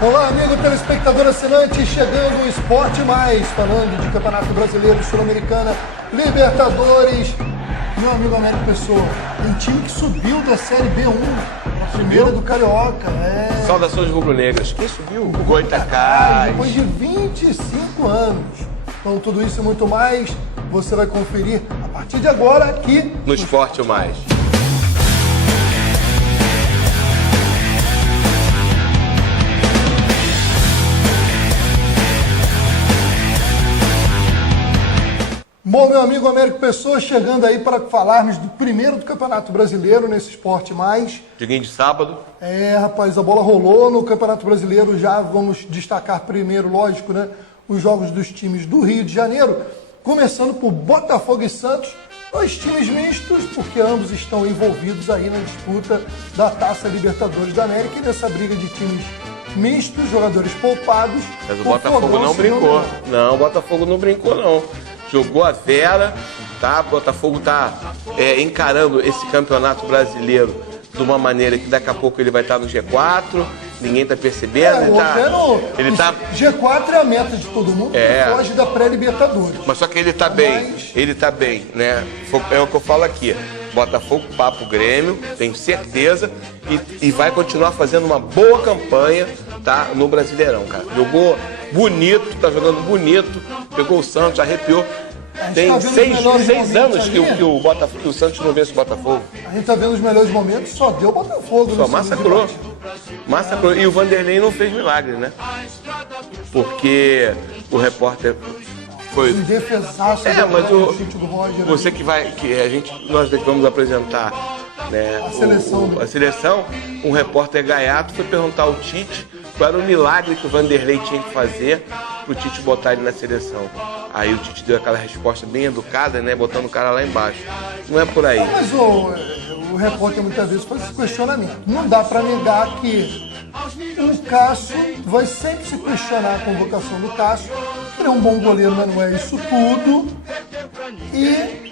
Olá, amigo telespectador assinante, chegando o Esporte Mais, falando de Campeonato Brasileiro, Sul-Americana, Libertadores. Meu amigo Américo Pessoa, um time que subiu da Série B1, a primeira do Carioca. Saudações rubro-negras. Quem subiu? O Goitacás. Depois de 25 anos. Então, tudo isso e muito mais, você vai conferir a partir de agora aqui no Esporte Mais. Bom, meu amigo Américo Pessoa, chegando aí para falarmos do primeiro do Campeonato Brasileiro nesse Esporte Mais. Joguinho de sábado. Rapaz, a bola rolou no Campeonato Brasileiro, já vamos destacar primeiro, lógico, né, os jogos dos times do Rio de Janeiro, começando por Botafogo e Santos, dois times mistos, porque ambos estão envolvidos aí na disputa da Taça Libertadores da América e nessa briga de times mistos, jogadores poupados. Mas o Botafogo não brincou. Não, o Botafogo não brincou, não. Jogou a Vera, tá? O Botafogo tá encarando esse campeonato brasileiro de uma maneira que daqui a pouco ele vai estar no G4, ninguém tá percebendo. G4 é a meta de todo mundo, que foge da pré-Libertadores. Mas só que ele tá bem, né? É o que eu falo aqui. Botafogo, Papo Grêmio, tenho certeza, e vai continuar fazendo uma boa campanha, tá? No Brasileirão, cara. Jogou bonito, tá jogando bonito, pegou o Santos, arrepiou. Tem tá seis anos que o Santos não vence o Botafogo. A gente tá vendo os melhores momentos, só deu o Botafogo. Só massacrou. E o Vanderlei não fez milagre, né? Porque o repórter foi... Um defesaço mas do chute do Roger. Você nós vamos apresentar, né, a seleção, um repórter gaiato foi perguntar ao Tite qual era o milagre que o Vanderlei tinha que fazer pro Tite botar ele na seleção. Aí o Tite deu aquela resposta bem educada, né, botando o cara lá embaixo. Não é por aí. Mas o repórter muitas vezes faz esse questionamento. Não dá para negar que o Cássio vai sempre se questionar a convocação do Cássio. Ele é um bom goleiro, mas não é isso tudo. E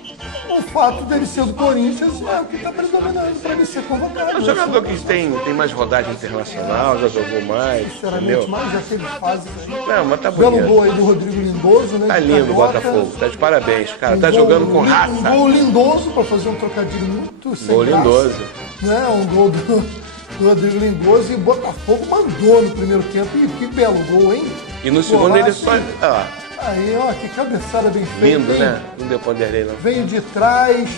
o fato dele ser do Corinthians é o que está predominando para ele ser convocado. É um jogador que tem mais rodagem internacional, já jogou mais. Sinceramente, mas já teve fases aí. Não, mas tá bonito. Belo gol aí do Rodrigo Lindoso, né? Tá lindo o Botafogo, tá de parabéns, cara. Tá jogando com raça. Um gol lindoso, para fazer um trocadilho muito sem gol graça. Lindoso. Né? Um gol do Rodrigo Lindoso, e o Botafogo mandou no primeiro tempo. E que belo gol, hein? E no segundo ele só... Aí, ó, que cabeçada bem feita. Lindo, né? Não deu Vanderlei, não. Veio de trás,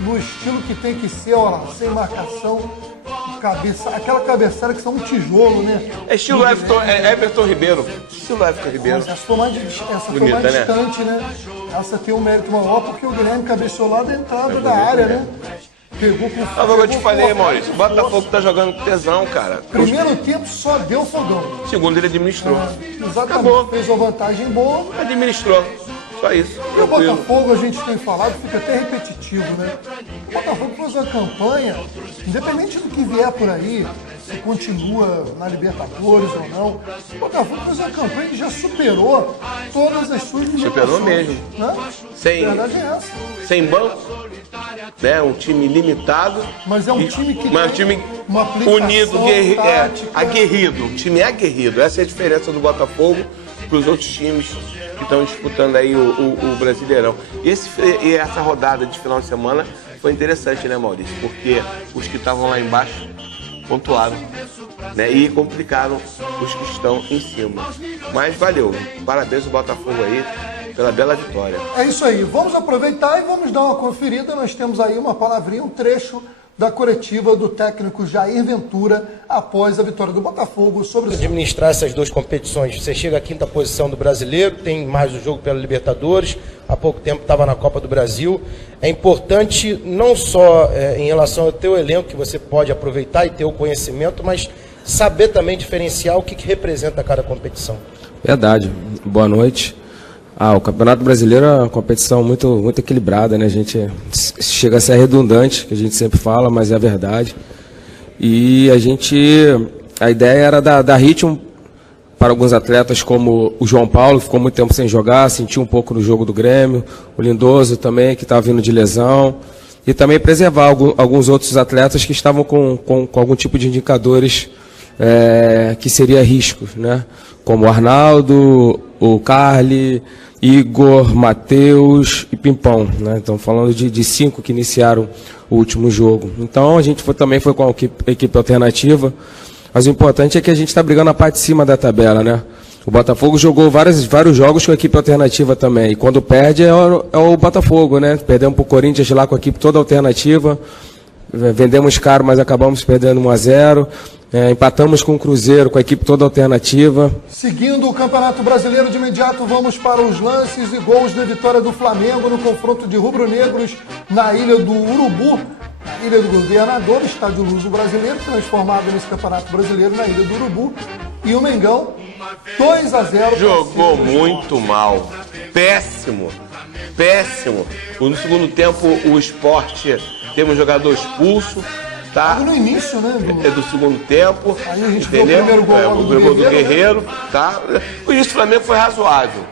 no estilo que tem que ser, ó lá, sem marcação. Aquela cabeçada que são um tijolo, né? É estilo Everton Ribeiro. Estilo Everton Ribeiro. Essa foi mais distante, né? Essa tem um mérito maior porque o Guilherme cabeceou lá da entrada da área, né? Pegou com força. Eu te falei, Maurício, o Botafogo tá jogando com tesão, cara. Primeiro tempo só deu fogão. Segundo ele administrou. Exatamente. Acabou. Fez uma vantagem boa. Administrou. Só isso. E o Botafogo, a gente tem falado, fica até repetitivo, né? O Botafogo faz uma campanha, independente do que vier por aí, se continua na Libertadores ou não, o Botafogo faz uma campanha que já superou todas as suas limitações. Superou mesmo. Né? A verdade é essa. Sem banco, né? Um time limitado. Mas é um time que tem uma aplicação unido, aguerrido. O time é aguerrido. Essa é a diferença do Botafogo para os outros times que estão disputando aí o Brasileirão. E essa rodada de final de semana foi interessante, né, Maurício? Porque os que estavam lá embaixo pontuaram, né? E complicaram os que estão em cima. Mas valeu. Parabéns ao Botafogo aí pela bela vitória. É isso aí. Vamos aproveitar e vamos dar uma conferida. Nós temos aí uma palavrinha, um trecho da coletiva do técnico Jair Ventura após a vitória do Botafogo sobre o... Administrar essas duas competições. Você chega à 5ª posição do Brasileiro, tem mais o jogo pela Libertadores, há pouco tempo estava na Copa do Brasil. É importante não só em relação ao teu elenco, que você pode aproveitar e ter o conhecimento, mas saber também diferenciar o que representa cada competição. Verdade. Boa noite. O Campeonato Brasileiro é uma competição muito equilibrada, né? A gente chega a ser redundante, que a gente sempre fala, mas é a verdade. E a ideia era dar ritmo para alguns atletas, como o João Paulo, que ficou muito tempo sem jogar, sentiu um pouco no jogo do Grêmio, o Lindoso também, que estava vindo de lesão, e também preservar alguns outros atletas que estavam com algum tipo de indicadores que seria riscos, né? Como o Arnaldo, o Carly, Igor, Matheus e Pimpão, né? Então falando de 5 que iniciaram o último jogo. Então a gente também foi com a equipe alternativa, mas o importante é que a gente está brigando na parte de cima da tabela, né? O Botafogo jogou vários jogos com a equipe alternativa também, e quando perde é o Botafogo, né? Perdemos para o Corinthians lá com a equipe toda alternativa, vendemos caro, mas acabamos perdendo 1-0. Empatamos com o Cruzeiro, com a equipe toda alternativa. Seguindo o Campeonato Brasileiro, de imediato vamos para os lances e gols da vitória do Flamengo no confronto de rubro-negros na Ilha do Urubu, na Ilha do Governador, estádio Luso Brasileiro, transformado nesse Campeonato Brasileiro na Ilha do Urubu. E o Mengão, 2-0. Jogou muito mal. Péssimo. No segundo tempo, o Sport teve um jogador expulso. Tá? No início, né? Do segundo tempo. Aí a gente entendeu? Viu o primeiro gol do Guerreiro. Tá? O início do Flamengo foi razoável.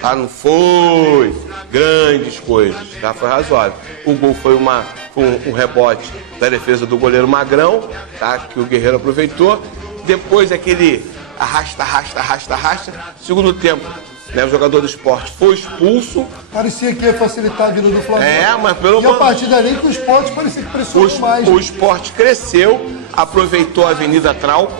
Tá? Não foi grandes coisas. Tá? Foi razoável. O gol foi um rebote da defesa do goleiro Magrão, tá? Que o Guerreiro aproveitou. Depois aquele arrasta. Segundo tempo, né, o jogador do Sport foi expulso. Parecia que ia facilitar a vida do Flamengo. Mas pelo E a partir dali que o Sport parecia que pressionou mais. O Sport cresceu, aproveitou a Avenida Trauco,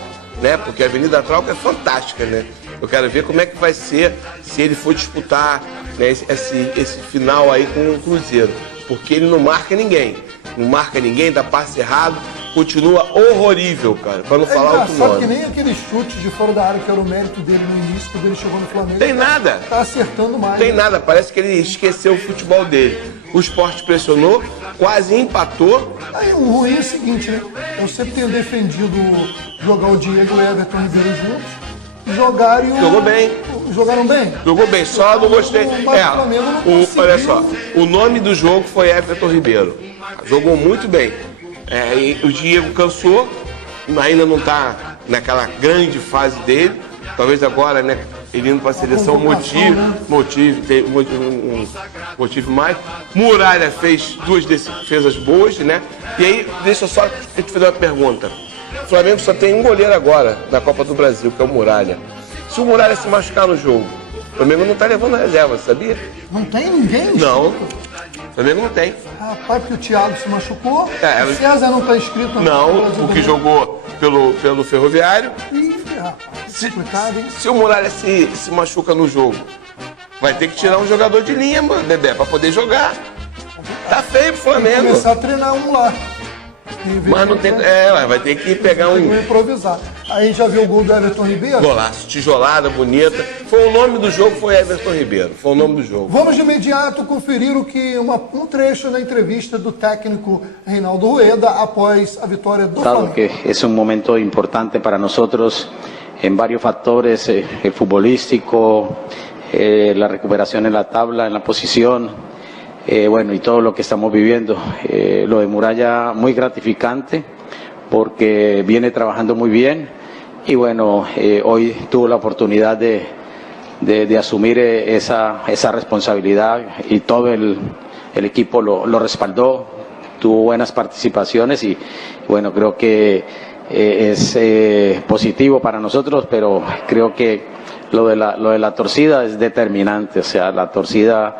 né? Porque a Avenida Trauco é fantástica, né? Eu quero ver como é que vai ser se ele for disputar, né, esse final aí com o Cruzeiro. Porque ele não marca ninguém. Não marca ninguém, dá passe errado. Continua horrorível, cara, pra não falar outro nome. Só que nem aqueles chutes de fora da área, que era o mérito dele no início, quando ele chegou no Flamengo. Tem nada. Tá acertando mais. Tem nada, parece que ele esqueceu o futebol dele. O Sport pressionou, quase empatou. Aí o ruim é o seguinte, né? Eu sempre tenho defendido jogar o Diego e o Everton Ribeiro juntos. Jogaram e Jogou bem. Jogaram bem? Jogou bem, só não gostei. Olha só, o nome do jogo foi Everton Ribeiro. Jogou muito bem. E o Diego cansou, ainda não está naquela grande fase dele. Talvez agora, né, ele indo para a seleção motive mais. Muralha fez 2 defesas boas, né? E aí, deixa só eu te fazer uma pergunta. O Flamengo só tem um goleiro agora na Copa do Brasil, que é o Muralha. Se o Muralha se machucar no jogo, o Flamengo não está levando a reserva, sabia? Não tem ninguém? Não. O Flamengo não tem. Rapaz, porque o Thiago se machucou, o César não está inscrito. Não, o que jogou pelo Ferroviário. Se o Muralha se machuca no jogo, vai ter que tirar um jogador de linha, mano, Bebé, para poder jogar. Tá feio pro Flamengo. Tem que começar a treinar um lá. Mas não tem. Vai ter que pegar um. Improvisar. Aí já viu o gol do Everton Ribeiro? Golaço, tijolada, bonita. O nome do jogo foi Everton Ribeiro. Foi o nome do jogo. Vamos de imediato conferir um trecho da entrevista do técnico Reinaldo Rueda após a vitória do Flamengo. Que é momento importante para nós em vários fatores, el futbolístico, la recuperación en la tabla, en la posición. Bueno, y todo lo que estamos viviendo. Lo de Muralla muy gratificante porque viene trabajando muy bien y bueno, hoy tuvo la oportunidad de asumir esa responsabilidad y todo el equipo lo respaldó, tuvo buenas participaciones y bueno, creo que es positivo para nosotros, pero creo que lo de la torcida es determinante, o sea, la torcida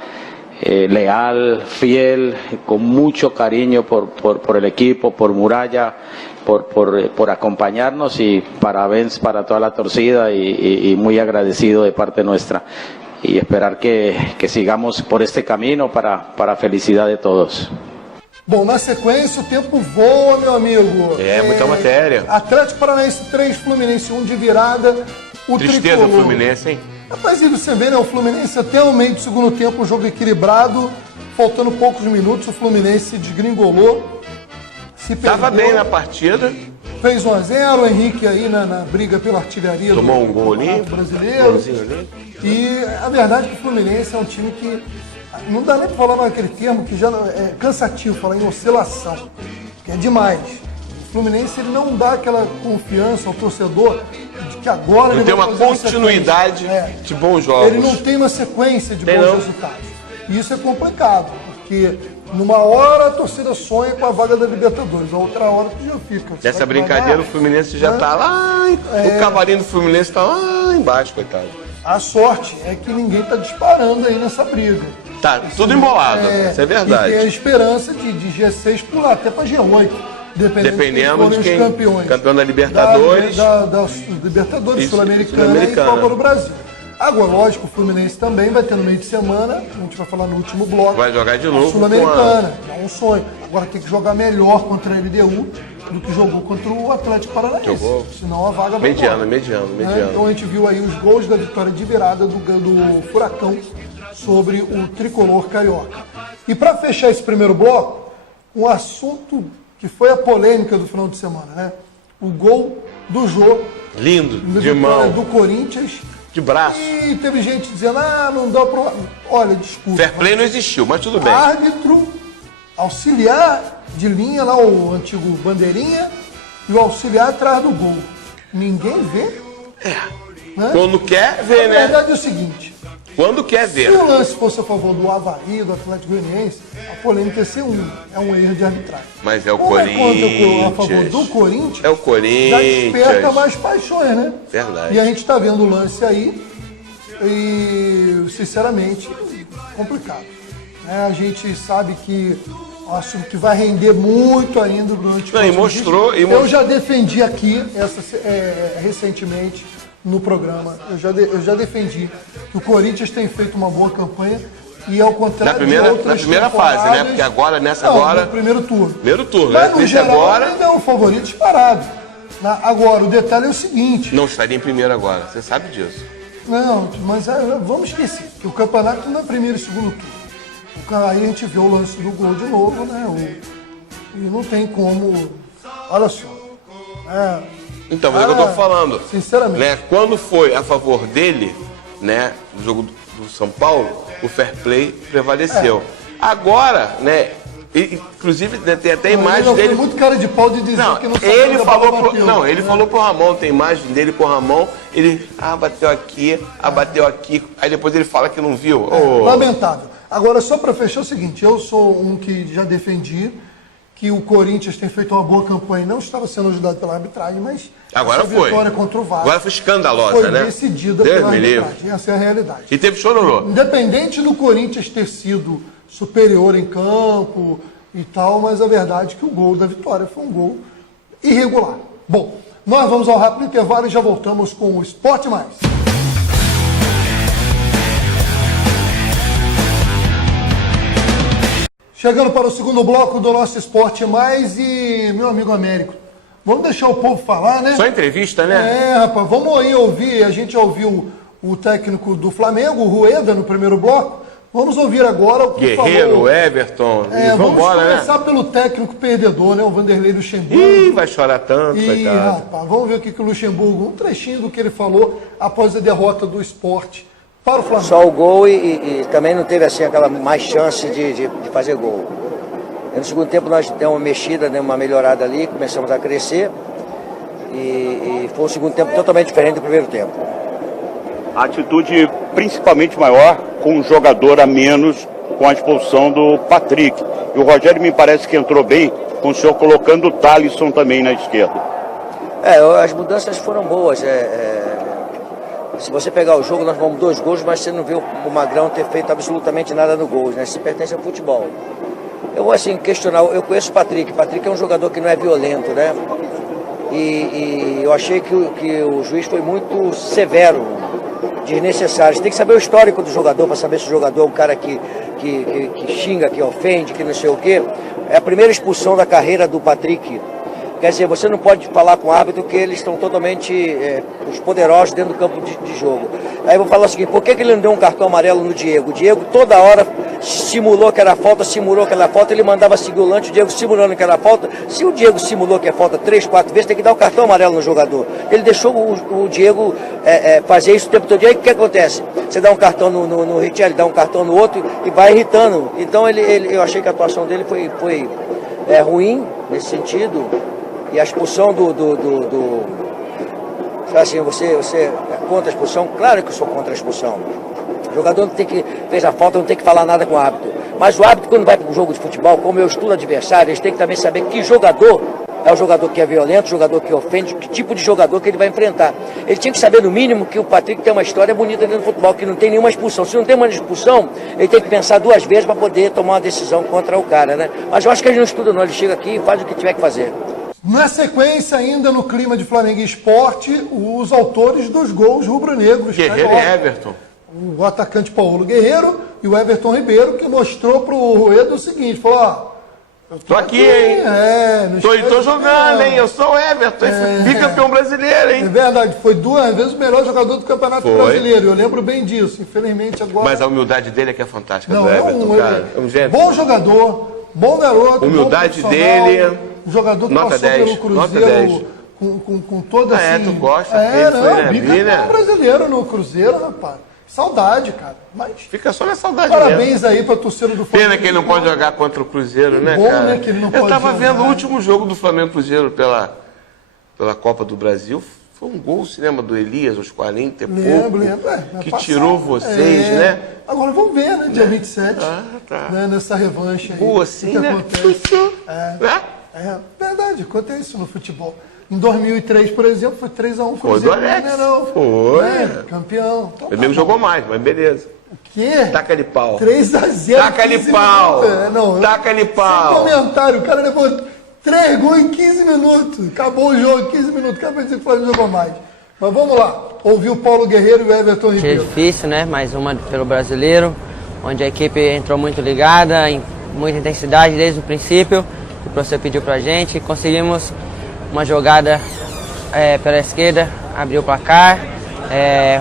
leal, fiel, con mucho cariño por el equipo, por Muralla, por acompañarnos y parabéns para toda la torcida y muy agradecido de parte nuestra y esperar que sigamos por este camino para felicidad de todos. Bom, na sequência o tempo voa, meu amigo. Muita matéria. Atlético Paranaense 3, Fluminense 1 de virada. O Tristeza tricolor. o Fluminense, hein? Rapaz, e você vê, né, o Fluminense até o meio do segundo tempo, um jogo equilibrado, faltando poucos minutos, o Fluminense desgringolou, se perdeu. Tava bem na partida. Fez 1-0, o Henrique aí na briga pela artilharia Tomou um gol ali, brasileiro. E a verdade é que o Fluminense é um time que não dá nem pra falar naquele termo que já é cansativo, falar em oscilação, que é demais. O Fluminense ele não dá aquela confiança ao torcedor de que agora ele tem vai uma fazer continuidade de bons jogos. Ele não tem uma sequência de bons resultados. E isso é complicado, porque Numa hora a torcida sonha com a vaga da Libertadores, a outra hora tu já fica. Nessa brincadeira o Fluminense já tá lá, o cavalinho do Fluminense tá lá embaixo, coitado. A sorte é que ninguém tá disparando aí nessa briga. Tá tudo embolado, isso é verdade. E tem a esperança de G6 pular até pra G8. Dependendo de quem, campeões. Campeão da Libertadores. Da Libertadores, Sul-Americana e Copa do Brasil. Agora, lógico, o Fluminense também vai ter no meio de semana, a gente vai falar no último bloco. Vai jogar de novo. Sul-Americana, é um sonho. Agora tem que jogar melhor contra a LDU do que jogou contra o Atlético Paranaense. Jogou. Senão a vaga vai mediano. Então a gente viu aí os gols da vitória de virada do Furacão sobre o tricolor carioca. E para fechar esse primeiro bloco, um assunto que foi a polêmica do final de semana, né? O gol do Jô. Lindo, de mão. Do Corinthians. De braço. E teve gente dizendo, não dá pra... Olha, desculpa. Fair play não existiu, mas tudo bem. Árbitro, auxiliar de linha, lá o antigo bandeirinha, e o auxiliar atrás do gol. Ninguém vê. Né? Quando quer ver, né? A verdade é o seguinte. Quando quer ver. Se o lance fosse a favor do Avaí, do Atlético Goianiense, a polêmica ia ser é um erro de arbitragem. Mas é o Como Corinthians. A favor do Corinthians, é o Corinthians. Já desperta mais paixões, né? Verdade. E a gente está vendo o lance aí e, sinceramente, complicado. A gente sabe que acho que vai render muito ainda durante o Eu já defendi aqui recentemente no programa, eu já defendi que o Corinthians tem feito uma boa campanha e ao contrário na primeira fase, né? Porque agora, no primeiro turno. Primeiro turno, mas né? No geral, agora ainda é o favorito disparado. Agora, o detalhe é o seguinte... Não estaria em primeiro agora, você sabe disso. Não, mas vamos esquecer que o campeonato não é primeiro e segundo turno. Aí a gente vê o lance do gol de novo, né? E não tem como... Olha só. Então, mas é o que eu tô falando. Sinceramente. Né, quando foi a favor dele, né, do jogo do São Paulo, o fair play prevaleceu. Agora, né, inclusive tem até imagem dele. Foi muito cara de pau de dizer que não sabia. Ele falou pro Ramon, tem imagem dele pro Ramon, ele bateu aqui, bateu aqui, aí depois ele fala que não viu. Lamentável. Agora, só para fechar o seguinte, eu sou um que já defendi que o Corinthians tem feito uma boa campanha, não estava sendo ajudado pela arbitragem, mas agora foi. Vitória contra o Vasco agora foi escandalosa, né? Foi decidida pela arbitragem, essa é a realidade. E teve chororô. Independente do Corinthians ter sido superior em campo e tal, mas a verdade é que o gol da vitória foi um gol irregular. Bom, nós vamos ao rápido intervalo e já voltamos com o Esporte Mais. Chegando para o segundo bloco do nosso Esporte Mais e meu amigo Américo, vamos deixar o povo falar, né? Só entrevista, né? Rapaz, vamos aí ouvir, a gente ouviu o técnico do Flamengo, o Rueda, no primeiro bloco, vamos ouvir agora o que Guerreiro, falou. Everton, vamos embora, né? Vamos começar pelo técnico perdedor, né? O Vanderlei Luxemburgo. Ih, vai chorar tanto, coitado. Rapaz, vamos ver o que o Luxemburgo, um trechinho do que ele falou após a derrota do Sport para o Flamengo. Só o gol e também não teve assim aquela mais chance de fazer gol. E no segundo tempo nós demos uma mexida, demos uma melhorada ali, começamos a crescer e foi um segundo tempo totalmente diferente do primeiro tempo. A atitude principalmente maior com um jogador a menos com a expulsão do Patrick. E o Rogério me parece que entrou bem com o senhor colocando o Thalisson também na esquerda. As mudanças foram boas. Se você pegar o jogo, nós vamos 2 gols, mas você não vê o Magrão ter feito absolutamente nada no gol, né? Isso pertence ao futebol. Eu vou assim questionar, eu conheço o Patrick. Patrick é um jogador que não é violento, né? E eu achei que o juiz foi muito severo, desnecessário. Você tem que saber o histórico do jogador para saber se o jogador é um cara que xinga, que ofende, que não sei o quê. É a primeira expulsão da carreira do Patrick. Quer dizer, você não pode falar com o árbitro que eles estão totalmente os poderosos dentro do campo de jogo. Aí eu vou falar o seguinte, por que ele não deu um cartão amarelo no Diego? O Diego toda hora simulou que era falta, ele mandava seguir o lance, o Diego simulando que era falta. Se o Diego simulou que é falta 3, 4 vezes, tem que dar o cartão amarelo no jogador. Ele deixou o Diego fazer isso o tempo todo. E aí o que acontece? Você dá um cartão no Richelli, dá um cartão no outro e vai irritando. Então eu achei que a atuação dele foi ruim nesse sentido. E a expulsão assim, você é contra a expulsão? Claro que eu sou contra a expulsão. O jogador não tem que, fez a falta, não tem que falar nada com o árbitro. Mas o árbitro, quando vai para um jogo de futebol, como eu estudo adversário, eles têm que também saber que jogador é o jogador que é violento, o jogador que ofende, que tipo de jogador que ele vai enfrentar. Ele tinha que saber, no mínimo, que o Patrick tem uma história bonita dentro do futebol, que não tem nenhuma expulsão. Se não tem uma expulsão, ele tem que pensar 2 vezes para poder tomar uma decisão contra o cara, né? Mas eu acho que ele não estuda, não. Ele chega aqui e faz o que tiver que fazer. Na sequência, ainda no clima de Flamengo e Sport, os autores dos gols rubro-negros. Guerreiro e Everton. O atacante Paulo Guerreiro e o Everton Ribeiro, que mostrou pro Edu o seguinte, falou, ó, eu tô aqui, hein? Tô jogando, hein? Eu sou o Everton, bicampeão brasileiro, hein? É verdade, foi 2 vezes o melhor jogador do Campeonato Brasileiro, eu lembro bem disso, infelizmente agora... Mas a humildade dele é que é fantástica, do Everton, cara. Bom jogador, bom garoto, humildade bom dele, um jogador que nota passou 10, pelo Cruzeiro com toda assim... tu gosta, foi, bicampeão brasileiro no Cruzeiro, rapaz. Saudade, cara. Mas fica só na saudade parabéns mesmo. Aí pra torcida do Flamengo. Pena que ele não pode jogar contra o Cruzeiro, né, bom, cara? Né, que ele não Eu pode tava jogar. vendo o último jogo do Flamengo-Cruzeiro pela Copa do Brasil. Foi um gol, se lembra do Elias, aos 40 e pouco. Lembro. Que tirou vocês, né? Agora vamos ver, né? Dia 27. Tá. Né, nessa revanche aí. Boa, assim, né? Verdade, acontece isso no futebol. Em 2003, por exemplo, foi 3-1 Foi do Alex. Foi. Campeão. Então, ele mesmo jogou mais, mas beleza. O quê? Taca-lhe pau. 3-0. Taca-lhe pau. Taca-lhe pau. Sem comentário, o cara levou 3 gols em 15 minutos. Acabou o jogo, 15 minutos. Acabou de dizer que o Flamengo jogou mais. Mas vamos lá. Ouvir o Paulo Guerreiro e o Everton Ribeiro. É difícil, né? Mais uma pelo Brasileiro, onde a equipe entrou muito ligada, em muita intensidade desde o princípio. O professor pediu pra gente. Conseguimos uma jogada pela esquerda, abriu o placar.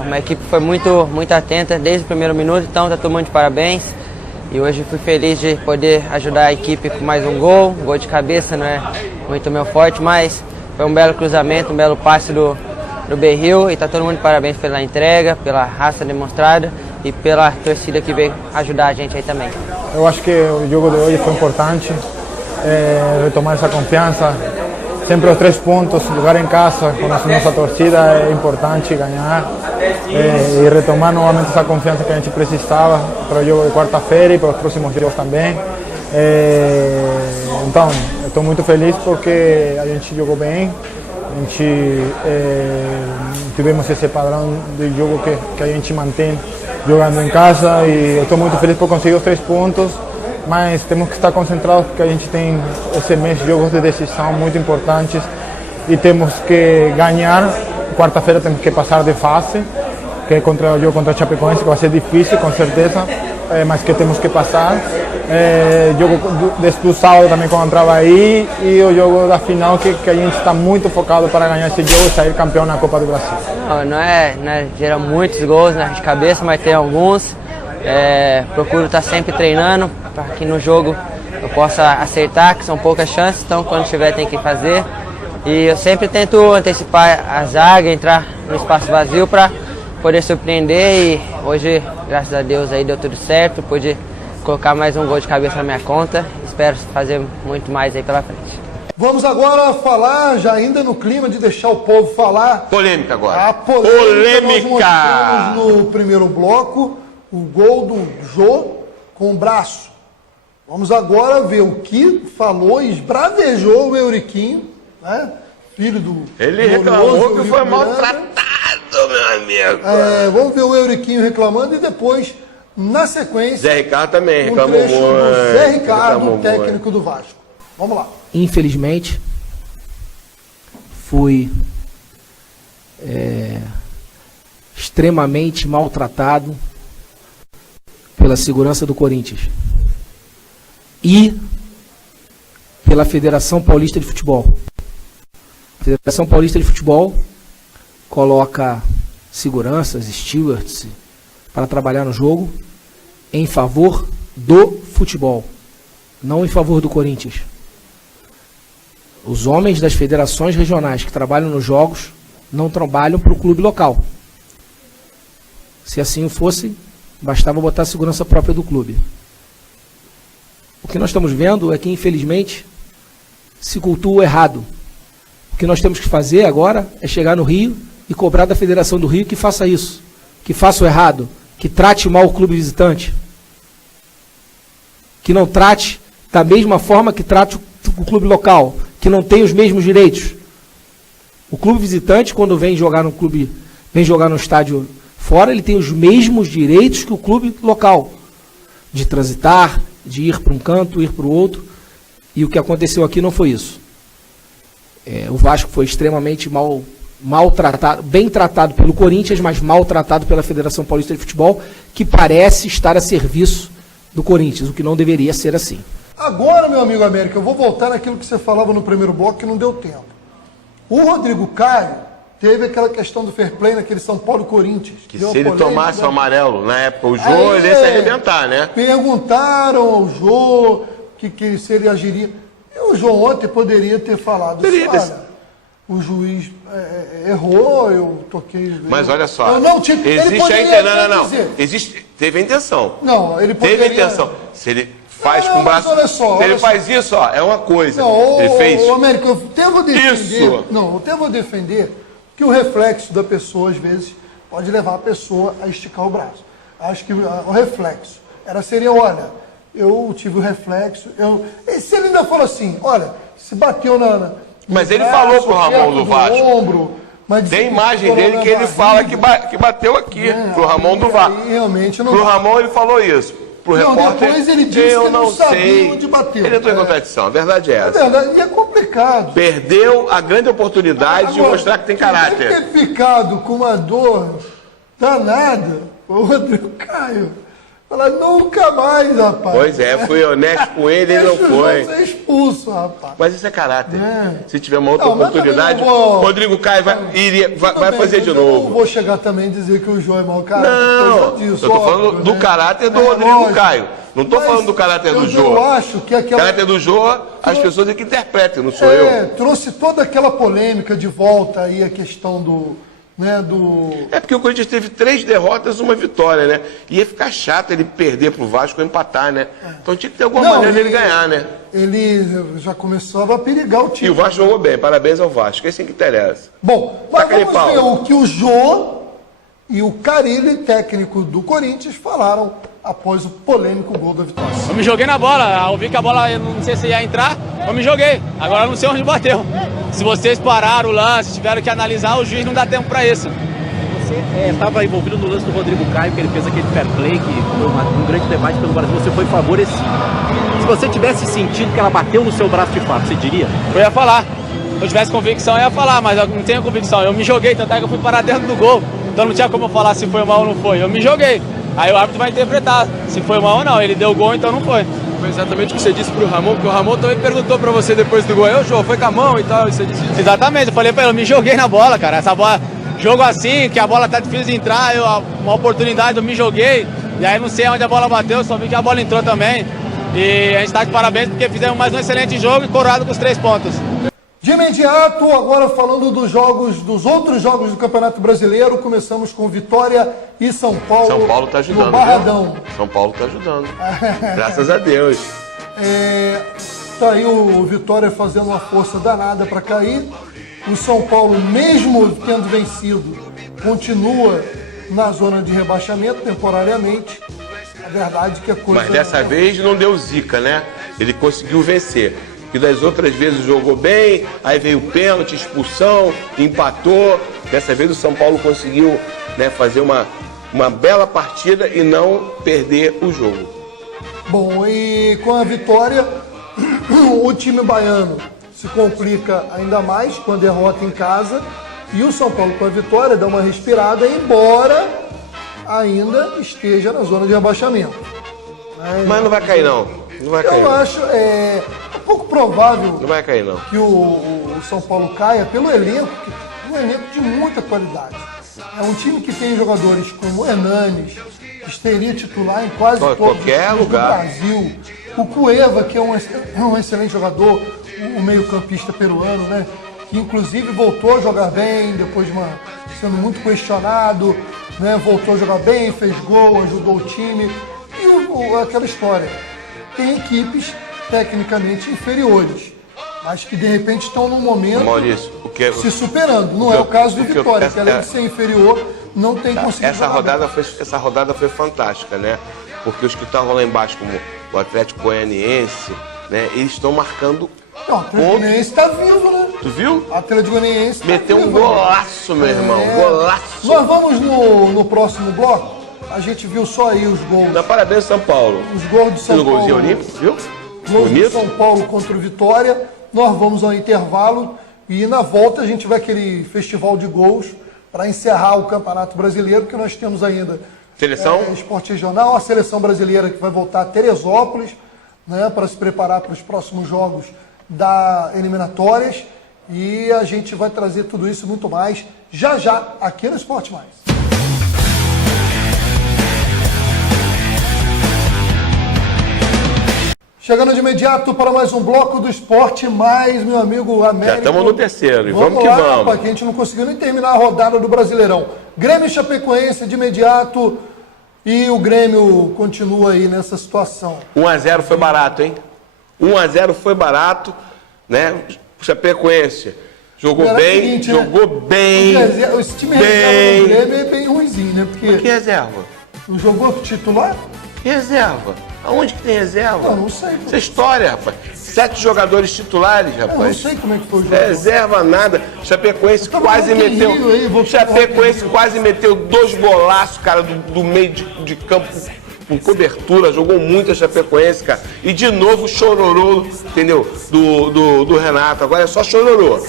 Uma equipe que foi muito atenta desde o primeiro minuto, então tá todo mundo de parabéns. E hoje fui feliz de poder ajudar a equipe com mais um gol de cabeça, não é muito meu forte, mas foi um belo cruzamento, um belo passe do Berril e tá todo mundo de parabéns pela entrega, pela raça demonstrada e pela torcida que veio ajudar a gente aí também. Eu acho que o jogo de hoje foi importante, retomar essa confiança. Sempre os 3 pontos, jogar em casa com a nossa torcida é importante ganhar e retomar novamente essa confiança que a gente precisava para o jogo de quarta-feira e para os próximos jogos também. Então, estou muito feliz porque a gente jogou bem, a gente tivemos esse padrão de jogo que a gente mantém jogando em casa e estou muito feliz por conseguir os 3 pontos. Mas temos que estar concentrados porque a gente tem esse mês de jogos de decisão muito importantes e temos que ganhar. Quarta-feira temos que passar de fase, que é o jogo contra a Chapecoense, que vai ser difícil, com certeza, mas que temos que passar. Jogo do sábado também contra o Havaí e o jogo da final que a gente está muito focado para ganhar esse jogo e sair campeão na Copa do Brasil. Não é gera muitos gols de cabeça, mas tem alguns. Procuro estar sempre treinando para que no jogo eu possa acertar, que são poucas chances, então quando tiver tem que fazer. E eu sempre tento antecipar a zaga, entrar no espaço vazio para poder surpreender e hoje, graças a Deus, aí deu tudo certo, pude colocar mais um gol de cabeça na minha conta, espero fazer muito mais aí pela frente. Vamos agora falar, já ainda no clima de deixar o povo falar. Polêmica agora. A polêmica! Nós mostramos no primeiro bloco o gol do Jô com o braço. Vamos agora ver o que falou e esbravejou o Euriquinho, né? Filho do... Ele reclamou que foi maltratado, meu amigo. Vamos ver o Euriquinho reclamando e depois, na sequência... Zé Ricardo também reclamou muito. Do Zé Ricardo, técnico do Vasco. Vamos lá. Infelizmente, fui extremamente maltratado pela segurança do Corinthians e pela Federação Paulista de Futebol. A Federação Paulista de Futebol coloca seguranças, stewards, para trabalhar no jogo em favor do futebol, não em favor do Corinthians. Os homens das federações regionais que trabalham nos jogos não trabalham para o clube local. Se assim fosse, bastava botar a segurança própria do clube. O que nós estamos vendo é que, infelizmente, se cultua o errado. O que nós temos que fazer agora é chegar no Rio e cobrar da Federação do Rio que faça isso, que faça o errado, que trate mal o clube visitante? Que não trate da mesma forma que trate o clube local, que não tem os mesmos direitos? O clube visitante, quando vem jogar no estádio fora, ele tem os mesmos direitos que o clube local, de transitar, de ir para um canto, ir para o outro, e o que aconteceu aqui não foi isso. O Vasco foi extremamente maltratado, bem tratado pelo Corinthians, mas maltratado pela Federação Paulista de Futebol, que parece estar a serviço do Corinthians, o que não deveria ser assim. Agora, meu amigo América, eu vou voltar naquilo que você falava no primeiro bloco, que não deu tempo. O Rodrigo Caio teve aquela questão do fair play naquele São Paulo e Corinthians. Que se ele tomasse o amarelo na época, o Jô, ele ia se arrebentar, né? Perguntaram ao Jô que se ele agiria. E o Jô ontem poderia ter falado assim, olha, o juiz errou, eu toquei... Mas olha só, existe a intenção. Teve a intenção. Não, ele poderia... Teve a intenção. Se ele faz com o braço... Olha só, se ele faz isso, ó, é uma coisa. Não, ele fez... Américo, eu devo defender... Isso. Não, eu devo defender que o reflexo da pessoa, às vezes, pode levar a pessoa a esticar o braço. Acho que o reflexo seria, olha, eu tive o reflexo... Se ele ainda falou assim, olha, se bateu Mas ele falou pro Ramon do Vasco. Ombro, mas tem imagem dele que ele fala que bateu aqui, pro Ramon do Vasco. Pro Ramon ele falou isso. Pro repórter, depois ele disse que não sabia onde bateu. Ele entrou em contradição, a verdade é essa. É verdade, e é complicado. Perdeu a grande oportunidade de mostrar que tem caráter. Deve ter ficado com uma dor danada, o Rodrigo Caio. Falar, nunca mais, rapaz. Pois fui honesto com ele, ele não foi. Você é expulso, rapaz. Mas isso é caráter. Se tiver uma outra oportunidade, Rodrigo Caio vai fazer de novo. Eu não vou chegar também e dizer que o João é mau caráter. Não, eu tô falando do caráter do Rodrigo Caio. Não tô falando do caráter do Jô. Eu acho que aquela... O caráter do Jô, as pessoas é que interpretam, não sou eu. Trouxe toda aquela polêmica de volta aí, a questão do... É porque o Corinthians teve 3 derrotas, 1 vitória, né? Ia ficar chato ele perder pro Vasco ou empatar, né? Então tinha que ter alguma maneira dele ganhar, né? Ele já começava a perigar o time. E o Vasco jogou bem, parabéns ao Vasco, é assim que interessa. Bom, mas vamos ver o que o Jô e o Carille, técnico do Corinthians, falaram após o polêmico gol da vitória. Eu me joguei na bola, eu vi que a bola, não sei se ia entrar, eu me joguei. Agora eu não sei onde bateu. Se vocês pararam o lance, tiveram que analisar, o juiz não dá tempo para isso. Você estava envolvido no lance do Rodrigo Caio, que ele fez aquele fair play, que foi um grande debate pelo Brasil, você foi favorecido. Se você tivesse sentido que ela bateu no seu braço de fato, você diria? Eu ia falar. Se eu tivesse convicção, eu ia falar, mas eu não tenho convicção. Eu me joguei, tanto é que eu fui parar dentro do gol. Então não tinha como eu falar se foi mal ou não foi. Eu me joguei. Aí o árbitro vai interpretar se foi mal ou não. Ele deu gol, então não foi. Foi exatamente o que você disse pro Ramon, porque o Ramon também perguntou pra você depois do gol. Jô, foi com a mão e tal, e você disse isso. Exatamente, eu falei pra ele, eu me joguei na bola, cara. Essa bola, jogo assim, que a bola tá difícil de entrar, uma oportunidade, eu me joguei. E aí não sei onde a bola bateu, só vi que a bola entrou também. E a gente tá de parabéns porque fizemos mais um excelente jogo e coroado com os 3 pontos. De imediato, agora falando dos outros jogos do Campeonato Brasileiro, começamos com Vitória e São Paulo. São Paulo tá ajudando, no Barradão. Viu? São Paulo tá ajudando. Graças a Deus. Tá aí o Vitória fazendo uma força danada para cair. O São Paulo, mesmo tendo vencido, continua na zona de rebaixamento temporariamente. A verdade é que a coisa... Mas dessa vez não deu zica, né? Ele conseguiu vencer. Que das outras vezes jogou bem, aí veio pênalti, expulsão, empatou. Dessa vez o São Paulo conseguiu, né, fazer uma bela partida e não perder o jogo. Bom, e com a vitória, o time baiano se complica ainda mais com a derrota em casa. E o São Paulo com a vitória dá uma respirada, embora ainda esteja na zona de rebaixamento. Mas não vai cair não. Não vai cair. Eu acho pouco provável não vai cair, não. Que o São Paulo caia pelo elenco, que é um elenco de muita qualidade. É um time que tem jogadores como Hernanes, que estaria titular em quase todos os times do Brasil. O Cueva, que é um excelente jogador, um meio-campista peruano, né? Que inclusive voltou a jogar bem, depois de sendo muito questionado, né? Voltou a jogar bem, fez gol, ajudou o time. E aquela história. Tem equipes tecnicamente inferiores. mas que de repente estão num momento Maurício, se superando. Não é o caso de Vitória, que além de ser inferior, não tem conseguido. Essa rodada foi fantástica, né? Porque os que estavam lá embaixo, como o Atlético Goianiense, né? Eles estão marcando. Não, o Atlético Goianiense está vivo, né? Tu viu? O Atlético Goianiense meteu um golaço, meu irmão. Golaço. Nós vamos no próximo bloco. A gente viu só aí os gols. Dá parabéns, São Paulo. Os gols do São Paulo. Golzinho olímpico, viu? Gols do São Paulo contra o Vitória. Nós vamos ao intervalo e na volta a gente vai aquele festival de gols para encerrar o Campeonato Brasileiro, que nós temos ainda. Seleção? Esporte Regional, a seleção brasileira que vai voltar a Teresópolis, né, para se preparar para os próximos jogos da eliminatórias. E a gente vai trazer tudo isso e muito mais já aqui no Esporte Mais. Chegando de imediato para mais um bloco do Esporte Mais, meu amigo Américo. Já estamos no terceiro, e vamos que lá, vamos. Rapaz, que a gente não conseguiu nem terminar a rodada do Brasileirão. Grêmio e Chapecoense de imediato e o Grêmio continua aí nessa situação. 1-0 foi barato, hein? 1-0 foi barato, né? O Chapecoense jogou bem, seguinte, jogou né? bem. Esse time reserva do Grêmio é bem ruimzinho, né? Porque que reserva? Não jogou titular? Que reserva? Aonde que tem reserva? Não sei. Isso é história, rapaz. 7 jogadores titulares, rapaz. Eu não sei como é que foi o jogo. Reserva nada. Chapecoense quase meteu. Chapecoense quase meteu 2 golaços, cara, do meio de campo com cobertura. Jogou muito a Chapecoense, cara. E de novo chororô, entendeu? Do Renato. Agora é só chororô.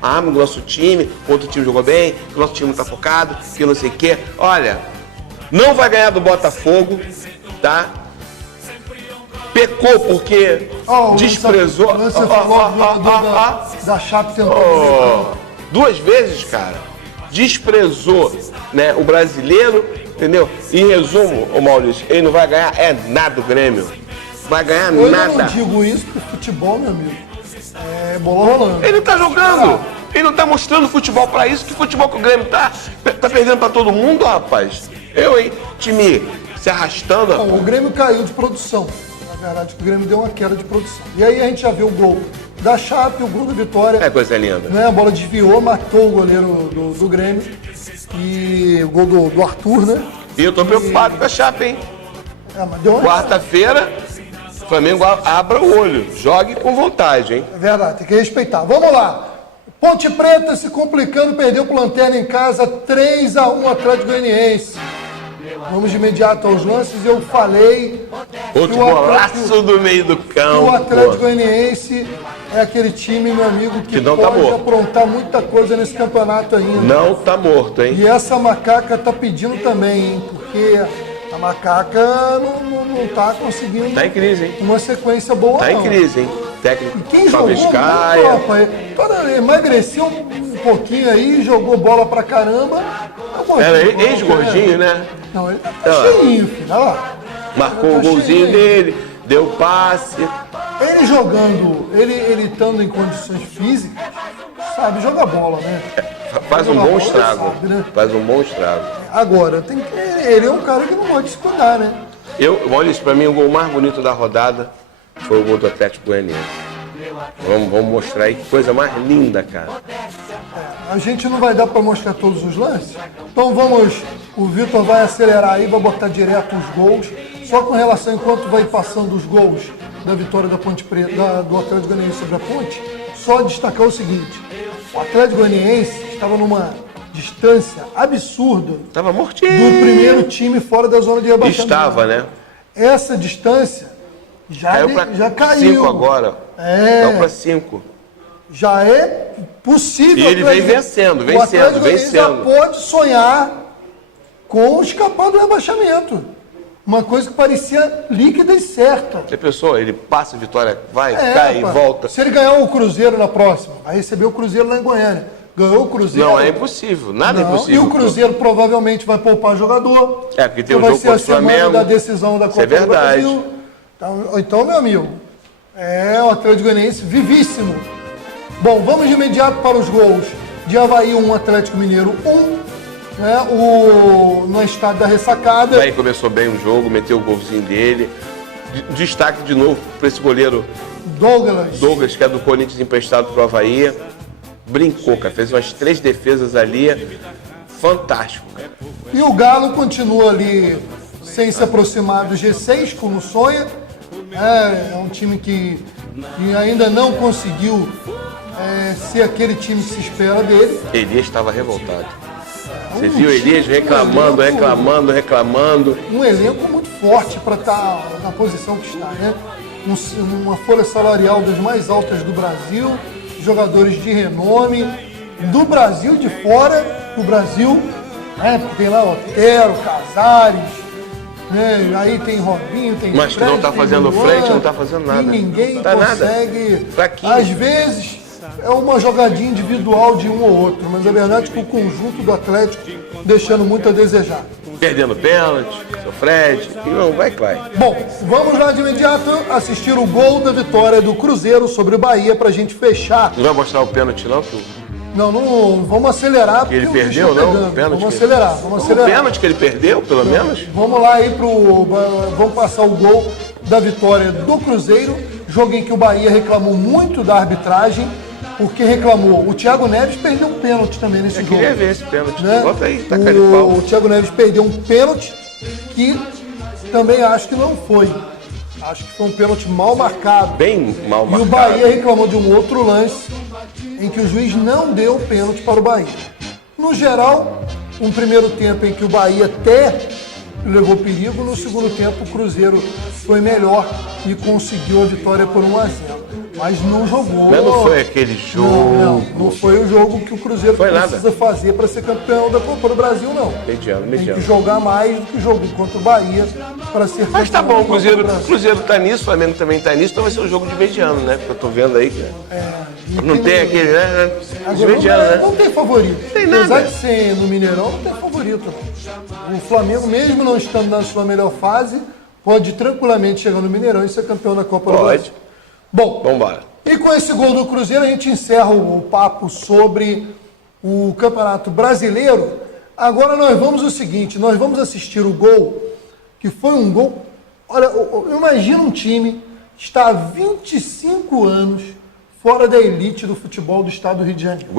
Ah, o nosso time, o outro time jogou bem, o nosso time não tá focado, que não sei o quê. Olha, não vai ganhar do Botafogo, tá? Pecou porque desprezou. Você falou da Chape tentando. 2 vezes, cara. Desprezou, né, o brasileiro, entendeu? Em resumo, ô Maurício, ele não vai ganhar nada do Grêmio. Vai ganhar nada. Eu não digo isso pro futebol, meu amigo. É bola rolando. Ele não tá jogando. Ele não tá mostrando futebol pra isso. Que futebol que o Grêmio tá perdendo pra todo mundo, rapaz. Time se arrastando. Bom, o Grêmio caiu de produção. Na verdade, o Grêmio deu uma queda de produção. E aí a gente já viu o gol da Chape, o gol da Vitória. É coisa linda. Né? A bola desviou, matou o goleiro do Grêmio. E o gol do Arthur, né? E eu tô preocupado com a Chape, hein? Mas deu uma... Quarta-feira, o Flamengo abra o olho. Jogue com vontade, hein? É verdade, tem que respeitar. Vamos lá. Ponte Preta se complicando, perdeu pro Lanterna em casa, 3-1 Atlético Goianiense. Vamos de imediato aos lances. Eu falei. Outro golaço do meio do campo. O Atlético Goianiense é aquele time, meu amigo, que não pode tá aprontar muita coisa nesse campeonato ainda. Não tá morto, hein? E essa macaca tá pedindo também, hein? Porque a macaca não tá conseguindo. Tá em crise, hein? Uma sequência boa, tá não. Em crise, hein? Técnico. E quem jogou muito, rapaz, emagreceu um pouquinho aí, jogou bola pra caramba. Era ex-gordinho, né? Não, ele tá cheinho, filho. Olha lá. Marcou o golzinho dele, deu passe. Ele jogando, ele estando em condições físicas, sabe jogar bola, né? Faz um bom estrago. Sabe, né? Faz um bom estrago. Agora, ele é um cara que não pode se cuidar, né? Olha isso, pra mim o gol mais bonito da rodada foi o gol do Atlético Goianiense. Vamos mostrar aí que coisa mais linda, cara. A gente não vai dar para mostrar todos os lances, então o Vitor vai acelerar aí, vai botar direto os gols, só com relação enquanto vai passando os gols da vitória da Ponte Preta, do Atlético Goianiense sobre a Ponte, só destacar o seguinte, o Atlético Goianiense estava numa distância absurda estava mortinho do primeiro time fora da zona de rebaixamento. Estava, né? Essa distância já caiu. 5 agora. Caiu para 5. Já é possível. E ele vem vencendo. O Atlético já pode sonhar com escapar do rebaixamento. Uma coisa que parecia líquida e certa. Você pensou, ele passa a vitória, cai e volta. Se ele ganhar o Cruzeiro na próxima, vai receber o Cruzeiro lá em Goiânia. Ganhou o Cruzeiro. Não, é impossível, nada é impossível. E o Cruzeiro provavelmente vai poupar jogador. Porque tem o jogo contra o Flamengo. Da decisão da Copa do Brasil. Então, meu amigo, o Atlético Goianiense vivíssimo. Bom, vamos de imediato para os gols. De Avaí 1, Atlético Mineiro 1. Né, no estádio da Ressacada. Aí começou bem o jogo, meteu o golzinho dele. Destaque de novo para esse goleiro Douglas, que é do Corinthians emprestado pro Avaí. Brincou, cara. Fez umas 3 defesas ali. Fantástico, cara. E o continua ali sem se aproximar do G6, como sonha. É um time que ainda não conseguiu ser aquele time que se espera dele. Elias estava revoltado. Você viu Elias reclamando. Um elenco muito forte para estar na posição que está, né? Uma folha salarial das mais altas do Brasil, jogadores de renome, do Brasil, de fora do Brasil, né? Tem lá Otero, Casares, né? Aí tem Robinho, tem mas que não está fazendo frente, não está fazendo nada. E ninguém tá consegue. Fraquinho. Às vezes é uma jogadinha individual de um ou outro, mas é verdade que o conjunto do Atlético deixando muito a desejar. Perdendo pênalti, seu Fred, e não vai que vai. Bom, vamos lá de imediato assistir o gol da vitória do Cruzeiro sobre o Bahia pra gente fechar. Não vai mostrar o pênalti não? Não, vamos acelerar. Que ele perdeu, não? Pênalti vamos acelerar. O pênalti que ele perdeu, pelo menos? Vamos lá aí vamos passar o gol da vitória do Cruzeiro, jogo em que o Bahia reclamou muito da arbitragem, porque reclamou. O Thiago Neves perdeu um pênalti também nesse jogo. Eu queria ver esse pênalti. Né? Bota aí, taca de pau. O Thiago Neves perdeu um pênalti que também acho que não foi. Acho que foi um pênalti mal marcado. Bem mal marcado. E o Bahia reclamou de um outro lance em que o juiz não deu pênalti para o Bahia. No geral, um primeiro tempo em que o Bahia até levou perigo, no segundo tempo o Cruzeiro foi melhor e conseguiu a vitória por 1-0. Mas não jogou. Mas não foi aquele jogo. Não foi o jogo que o Cruzeiro precisa fazer para ser campeão da Copa do Brasil, não. Mediano. Tem que jogar mais do que jogou contra o Bahia para ser campeão. Mas tá bom, o Cruzeiro tá nisso, o Flamengo também tá nisso, então vai ser um jogo de mediano, né? Porque eu tô vendo aí que não tem aquele, né? De mediano, né? Não tem favorito. Não tem nada. Apesar de ser no Mineirão, não tem favorito, não. O Flamengo, mesmo não estando na sua melhor fase, pode tranquilamente chegar no Mineirão e ser campeão da Copa do Brasil. Bom, vambora. E com esse gol do Cruzeiro a gente encerra o papo sobre o Campeonato Brasileiro. Agora nós vamos o seguinte, nós vamos assistir o gol, que foi um gol... Olha, imagina um time que está há 25 anos fora da elite do futebol do estado do Rio de Janeiro.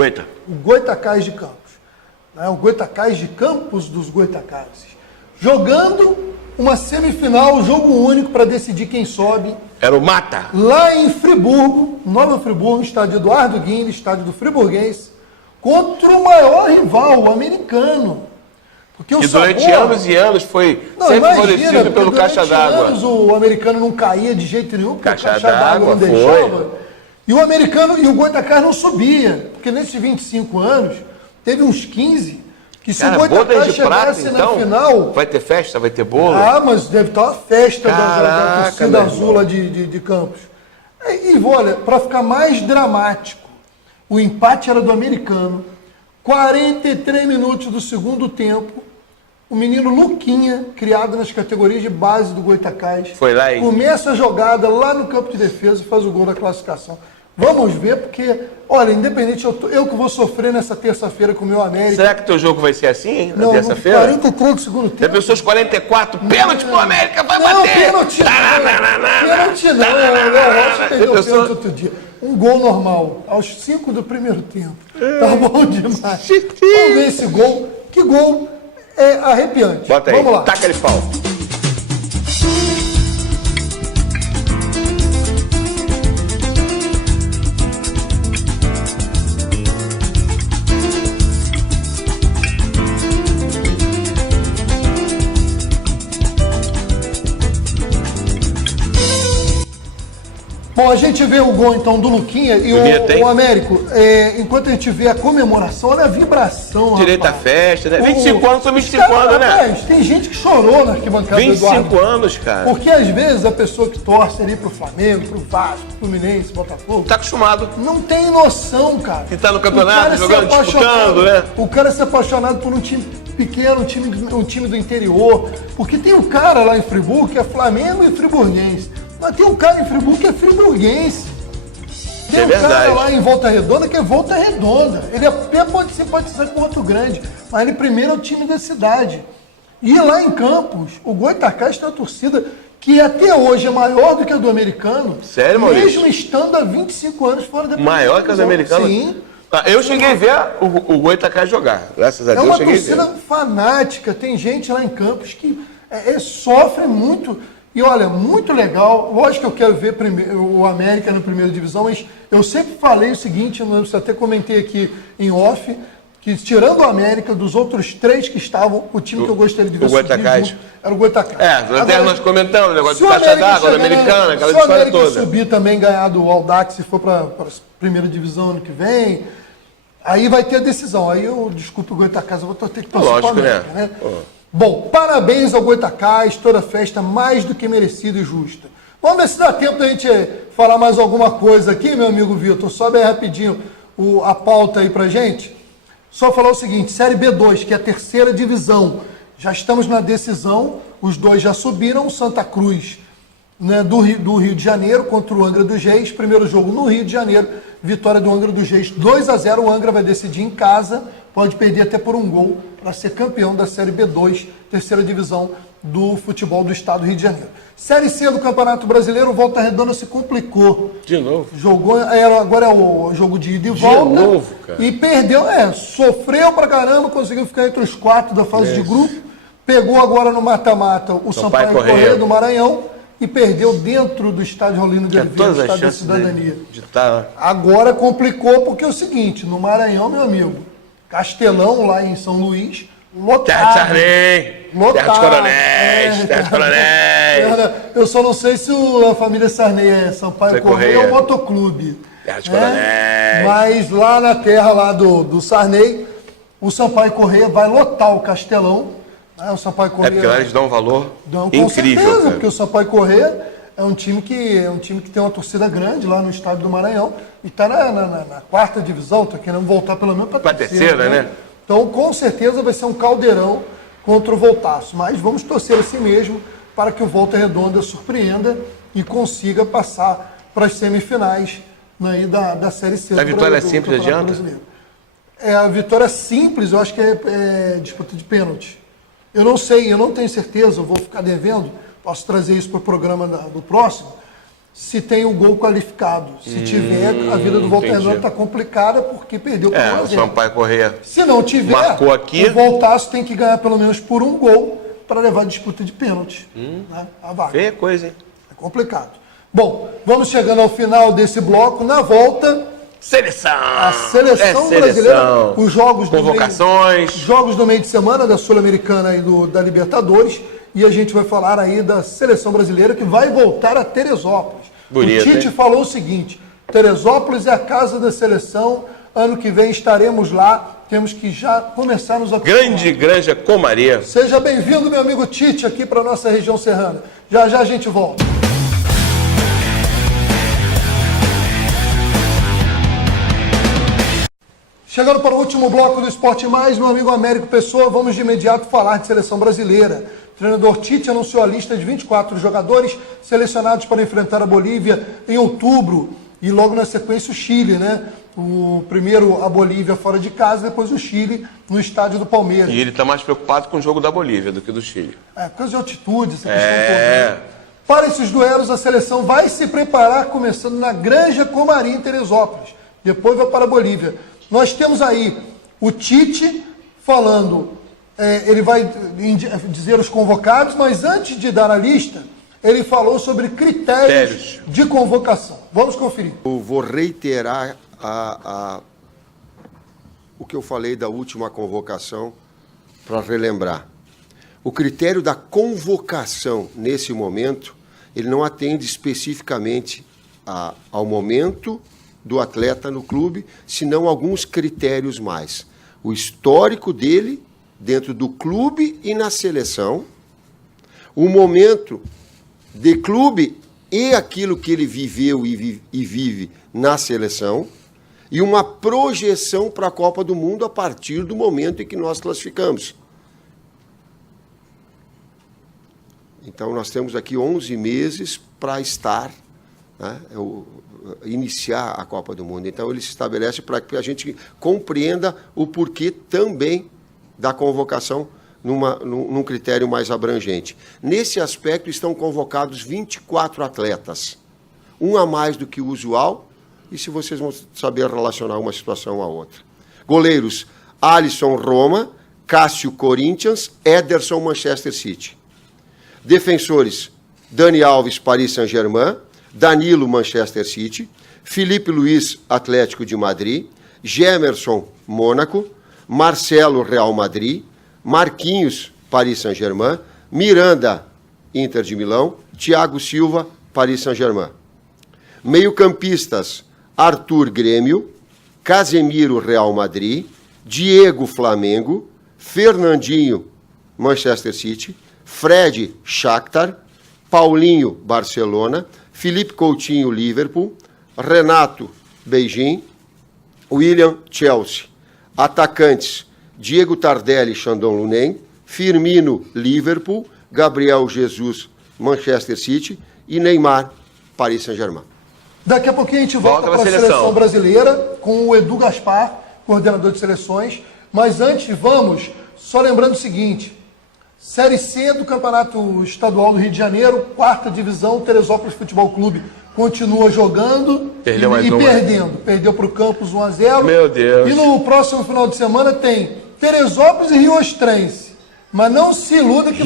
O Goitacás de Campos. O Goitacás de Campos dos Goitacazes. Jogando uma semifinal, jogo único para decidir quem sobe. Era o Mata. Lá em Friburgo, Nova Friburgo, estádio Eduardo Guinle, estádio do Friburguense, contra o maior rival, o americano. Porque o durante anos e anos foi sempre favorecido pelo Caixa d'Água. O americano não caía de jeito nenhum, porque Caixa o Caixa d'Água não foi. deixava. E o americano e o Goitacás não subia. Porque nesses 25 anos, teve uns 15... Que se o Goitacás chegasse na final... Vai ter festa? Vai ter bolo? Ah, mas deve estar uma festa da torcida azul lá de Campos. E olha, para ficar mais dramático, o empate era do americano. 43 minutos do segundo tempo, o menino Luquinha, criado nas categorias de base do Goitacás, foi lá e começa a jogada lá no campo de defesa e faz o gol da classificação. Vamos ver, porque, olha, independente, eu que vou sofrer nessa terça-feira com o meu América. Será que o teu jogo vai ser assim, hein? Na não, terça-feira? 43 do segundo tempo. Já pensou os 44? Pênalti pro América, vai bater! Não, pênalti não. O Rocha perdeu o pênalti outro dia. Um gol normal, aos 5 do primeiro tempo. Tá bom demais. Vamos ver esse gol. Que gol é arrepiante. Bota aí, vamos lá. taca de pau. Bom, a gente vê o gol, então, do Luquinha e o Américo, enquanto a gente vê a comemoração, olha a vibração, direito à festa, né? 25 anos são 25 anos, né? Rapaz, tem gente que chorou na arquibancada do Eduardo. 25 anos, cara. Porque, às vezes, a pessoa que torce ali pro Flamengo, pro Vasco, pro Fluminense, Botafogo... Tá acostumado. Não tem noção, cara. Que tá no campeonato, jogando, disputando, né? O cara ser apaixonado por um time pequeno, um time do interior. Porque tem um cara lá em Friburgo que é Flamengo e Friburguense. Mas tem um cara em Friburgo que é friburguense. Tem um cara lá em Volta Redonda que é Volta Redonda. Ele até pode ser com outro grande, mas ele primeiro é o time da cidade. E lá em Campos, o Goitacás tem uma torcida que até hoje é maior do que a do americano. Sério, Maurício? Mesmo estando há 25 anos fora da Maior que a do americano? Sim. Eu cheguei a ver o Goitacás jogar, graças a Deus. É uma cheguei torcida fanática, tem gente lá em Campos que sofre muito. E olha, muito legal. Lógico que eu quero ver o América na primeira divisão, mas eu sempre falei o seguinte, eu até comentei aqui em off, que tirando o América, dos outros 3 que estavam, o time que eu gostaria de ver subir era o Goitacás. Até nós comentamos o negócio de caixa d'água, da americana, aquela história toda. Se o América subir também, ganhar do Audax, se for para a primeira divisão ano que vem, aí vai ter a decisão. Aí eu, desculpe o Goitacás, eu vou ter que torcer para o América, né? Bom, parabéns ao Goitacás, toda festa mais do que merecida e justa. Vamos ver se dá tempo da gente falar mais alguma coisa aqui, meu amigo Vitor. Sobe aí rapidinho a pauta aí pra gente. Só falar o seguinte, Série B2, que é a terceira divisão. Já estamos na decisão, os 2 já subiram, Santa Cruz, né, do Rio de Janeiro contra o Angra dos Reis. Primeiro jogo no Rio de Janeiro, vitória do Angra dos Reis 2-0. O Angra vai decidir em casa, pode perder até por 1 gol para ser campeão da Série B2, terceira divisão do futebol do estado do Rio de Janeiro. Série C do Campeonato Brasileiro, o Volta Redonda se complicou. De novo? Agora é o jogo de ida e volta. De novo, cara. E perdeu, sofreu pra caramba, conseguiu ficar entre os 4 da fase de grupo. Pegou agora no mata-mata o Sampaio Corrêa do Maranhão e perdeu dentro do estádio Rolino de Oliveira, do estádio da Cidadania. Agora complicou porque é o seguinte, no Maranhão, meu amigo, Castelão, lá em São Luís, lotado. Terra de Coronéis. Eu só não sei se a família Sarney é Sampaio Corrêa ou Motoclube. Terra de Coronéis. Mas lá na terra lá do Sarney, o Sampaio Corrêa vai lotar o Castelão. O Sampaio Corrêa, porque lá eles dão um valor com incrível. Certeza, cara. porque o Sampaio Corrêa é um time que tem uma torcida grande lá no estado do Maranhão e está na 4ª divisão, está querendo voltar pelo menos para a terceira, né? Então, com certeza vai ser um caldeirão contra o Voltaço. Mas vamos torcer assim mesmo para que o Volta Redonda surpreenda e consiga passar para as semifinais, né, da Série C. A vitória simples adianta? A vitória simples, eu acho que é disputa de pênalti. Eu não sei, eu não tenho certeza, eu vou ficar devendo, posso trazer isso para o programa do próximo, se tem o gol qualificado. Se tiver, a vida do Volta Redonda está complicada porque perdeu por 1 a 0. O Sampaio Corrêa se não tiver, marcou aqui. O Voltaço tem que ganhar pelo menos por 1 gol para levar a disputa de pênalti. Né, a vaga. Feia coisa, hein? É complicado. Bom, vamos chegando ao final desse bloco. Na volta, seleção! A seleção brasileira, os jogos convocações, jogos do meio de semana da Sul-Americana e da Libertadores. E a gente vai falar aí da seleção brasileira que vai voltar a Teresópolis. Bonito, o Tite falou o seguinte: Teresópolis é a casa da seleção. Ano que vem estaremos lá. Temos que já começar a nos acostumar. Grande Granja Comaria. Seja bem-vindo, meu amigo Tite, aqui para a nossa região serrana. Já já a gente volta. Chegando para o último bloco do Esporte Mais, meu amigo Américo Pessoa, vamos de imediato falar de seleção brasileira. O treinador Tite anunciou a lista de 24 jogadores selecionados para enfrentar a Bolívia em outubro e logo na sequência o Chile, né? O primeiro a Bolívia fora de casa, depois o Chile no estádio do Palmeiras. E ele está mais preocupado com o jogo da Bolívia do que do Chile. Por causa de altitude, essa questão toda. Né? Para esses duelos, a seleção vai se preparar começando na Granja Comaria, em Teresópolis. Depois vai para a Bolívia. Nós temos aí o Tite falando, ele vai dizer os convocados, mas antes de dar a lista, ele falou sobre critérios de convocação. Vamos conferir. Eu vou reiterar o que eu falei da última convocação para relembrar. O critério da convocação, nesse momento, ele não atende especificamente ao momento do atleta no clube, senão alguns critérios mais. O histórico dele dentro do clube e na seleção, o momento de clube e aquilo que ele viveu e vive na seleção, e uma projeção para a Copa do Mundo a partir do momento em que nós classificamos. Então, nós temos aqui 11 meses para estar, né, iniciar a Copa do Mundo. Então, ele se estabelece para que a gente compreenda o porquê também da convocação num critério mais abrangente. Nesse aspecto, estão convocados 24 atletas, um a mais do que o usual, e se vocês vão saber relacionar uma situação à outra. Goleiros, Alisson, Roma, Cássio, Corinthians, Ederson, Manchester City. Defensores, Dani Alves, Paris Saint-Germain, Danilo, Manchester City, Felipe Luiz, Atlético de Madrid, Gemerson, Mônaco, Marcelo, Real Madrid, Marquinhos, Paris Saint-Germain, Miranda, Inter de Milão, Thiago Silva, Paris Saint-Germain. Meio-campistas, Arthur, Grêmio, Casemiro, Real Madrid, Diego, Flamengo, Fernandinho, Manchester City, Fred, Shakhtar, Paulinho, Barcelona, Felipe Coutinho, Liverpool, Renato, Beijing, William, Chelsea. Atacantes, Diego Tardelli, Shandong Luneng, Firmino, Liverpool, Gabriel Jesus, Manchester City e Neymar, Paris Saint-Germain. Daqui a pouquinho a gente volta para a seleção brasileira com o Edu Gaspar, coordenador de seleções. Mas antes, vamos, só lembrando o seguinte, Série C do Campeonato Estadual do Rio de Janeiro, 4ª divisão, Teresópolis Futebol Clube continua jogando e perdendo. Perdeu para o Campos 1-0. Meu Deus. E no próximo final de semana tem Teresópolis e Rio Ostrense. Mas não se iluda que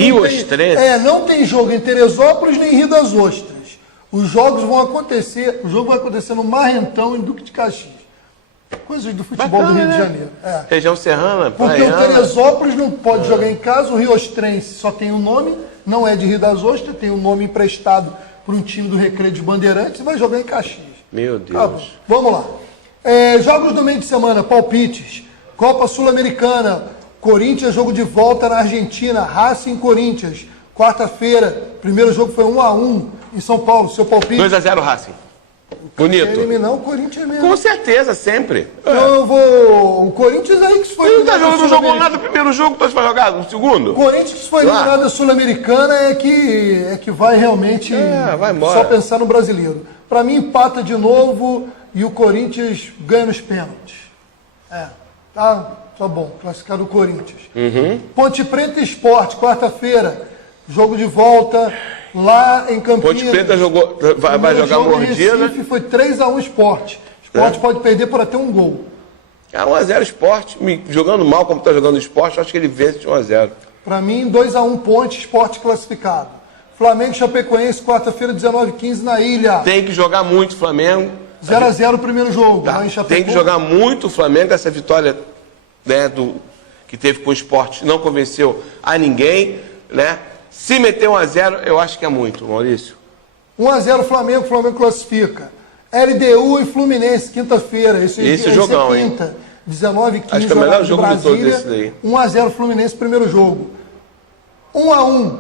não tem jogo em Teresópolis nem em Rio das Ostras. Os jogos vão acontecer, o jogo vai acontecer no Marrentão, em Duque de Caxias. Coisas do futebol do Rio de Janeiro. É. Região serrana, porque o Teresópolis não pode jogar em casa, o Rio Ostrense só tem um nome, não é de Rio das Ostras, tem um nome emprestado para um time do Recreio de Bandeirantes e vai jogar em Caxias. Meu Deus. Tá bom. Vamos lá. Jogos do meio de semana, palpites. Copa Sul-Americana, Corinthians, jogo de volta na Argentina, Racing Corinthians. Quarta-feira, primeiro jogo foi 1-1 em São Paulo, seu palpite. 2-0 Racing. Bonito. Eliminar o Corinthians mesmo. Com certeza, sempre. Eu vou... O Corinthians aí que foi eliminado. Não jogou nada no primeiro jogo, tu vai jogar no segundo? O Corinthians que foi eliminado da Sul-Americana é que vai realmente vai só pensar no brasileiro. Para mim, empata de novo e o Corinthians ganha nos pênaltis. Tá bom, classificado o Corinthians. Ponte Preta e Sport, quarta-feira, jogo de volta lá em Campinas. Ponte Preta vai jogar mordida. Recife foi 3-1 Sport. Sport pode perder por até um gol. 1-0 Sport, jogando mal como está jogando o Sport, acho que ele vence de 1-0. Para mim, 2-1 Ponte, Sport classificado. Flamengo e Chapecoense, quarta-feira, 19h15 na Ilha. Tem que jogar muito o Flamengo. 0-0 o primeiro jogo. Lá em Tem que jogar muito o Flamengo, essa vitória que teve com o Sport não convenceu a ninguém, né? Se meter 1-0, eu acho que é muito, Maurício. 1-0 Flamengo, Flamengo classifica. LDU e Fluminense, quinta-feira. Esse jogão, é quinta, 19h15. Acho que é o melhor jogo de todos esse daí. 1-0 Fluminense, primeiro jogo. 1-1.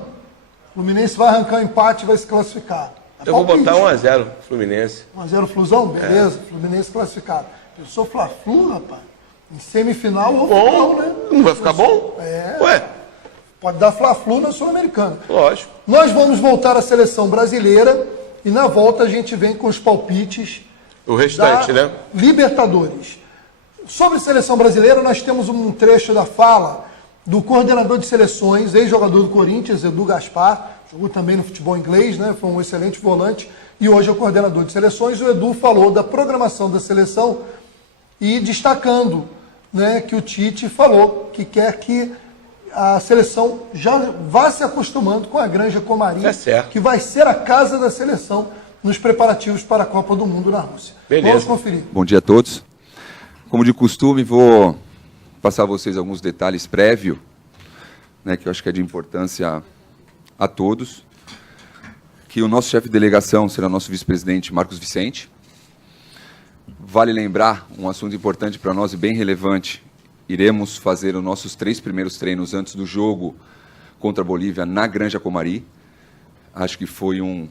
Fluminense vai arrancar o empate e vai se classificar. Eu vou botar 1-0 Fluminense. 1-0 Flusão? Beleza. Fluminense classificado. Eu sou Fla-Flu, rapaz. Em semifinal ou final, né? Não vai ficar bom? Ué. Pode dar Fla-Flu na Sul-Americana. Lógico. Nós vamos voltar à seleção brasileira e na volta a gente vem com os palpites. O restante, né? Libertadores. Sobre seleção brasileira, nós temos um trecho da fala do coordenador de seleções, ex-jogador do Corinthians, Edu Gaspar, jogou também no futebol inglês, né? Foi um excelente volante e hoje é o coordenador de seleções. O Edu falou da programação da seleção e destacando, né, que o Tite falou que quer que a seleção já vá se acostumando com a Granja Comari, que vai ser a casa da seleção nos preparativos para a Copa do Mundo na Rússia. Beleza. Vamos conferir. Bom dia a todos. Como de costume, vou passar a vocês alguns detalhes prévios, né, que eu acho que é de importância a todos. Que o nosso chefe de delegação será nosso vice-presidente Marcos Vicente. Vale lembrar um assunto importante para nós e bem relevante. Iremos fazer os nossos 3 primeiros treinos antes do jogo contra a Bolívia na Granja Comari. Acho que foi um